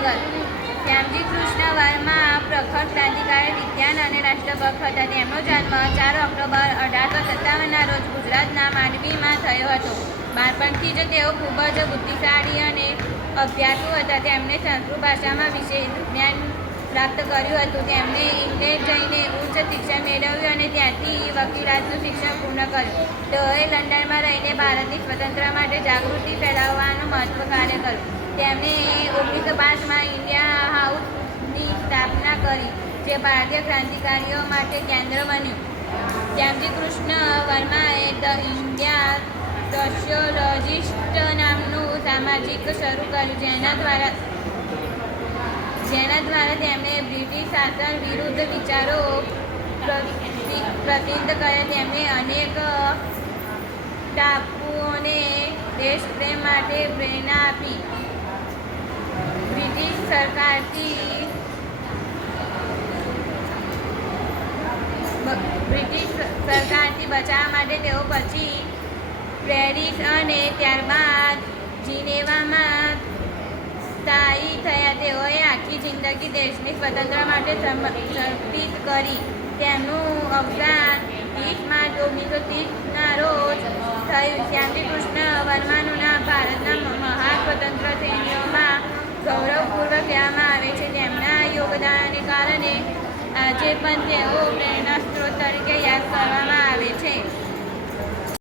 દિવસ. શ્યામજી કૃષ્ણ વર્મા પ્રખર ક્રાંતિકારી, વિદ્વાન અને રાષ્ટ્રભક્ત હતા. તેમનો જન્મ 4 ઓક્ટોબર 1857ના રોજ ગુજરાતના માંડવીમાં થયો હતો. બાળપણથી જ તેઓ ખૂબ જ બુદ્ધિશાળી અને અભ્યાસુ હતા. તેમણે સંસ્કૃત ભાષામાં વિશેષ જ્ઞાન પ્રાપ્ત કર્યું હતું. તેમણે ઇંગ્લેન્ડ જઈને ઉચ્ચ શિક્ષણ મેળવ્યું અને ત્યાંથી વકીલાતનું શિક્ષણ પૂર્ણ કર્યું. તેઓએ લંડનમાં રહીને ભારતની સ્વતંત્રતા માટે જાગૃતિ ફેલાવવાનું મહત્વ કાર્ય કર્યું. તેમણે 1905માં ઇન્ડિયા હાઉસની સ્થાપના કરી, જે ભારતીય ક્રાંતિકારીઓ માટે કેન્દ્ર બન્યું. શ્યામજી કૃષ્ણ વર્માએ ધ ઇન્ડિયા સોશિયોલોજિસ્ટ નામનું સામાજિક શરૂ કર્યું, જેના દ્વારા તેમણે બ્રિટિશ શાસન વિરુદ્ધ વિચારો પ્રતિષ્ઠિત કર્યા. તેમણે અનેક ટાપુઓને દેશપ્રેમ માટે પ્રેરણા આપી. બ્રિટિશ સરકારથી બચાવવા માટે તેઓ પછી પેરિસ અને ત્યારબાદ જીનેવામાં સ્થાયી થયા. તેઓએ આખી જિંદગી દેશની સ્વતંત્રતા માટે સમર્પિત કરી. તેમનું અવસાન 30 માર્ચ 1930ના રોજ થયું. શ્યામજી કૃષ્ણ વર્માનું નામ ભારતના મહાન સ્વતંત્ર સેનાનીઓમાં ગૌરવપૂર્વક કહેવામાં આવે છે. તેમના યોગદાનને કારણે આજે પણ તેઓ પ્રેરણા સ્ત્રોત તરીકે યાદ કરવામાં આવે છે.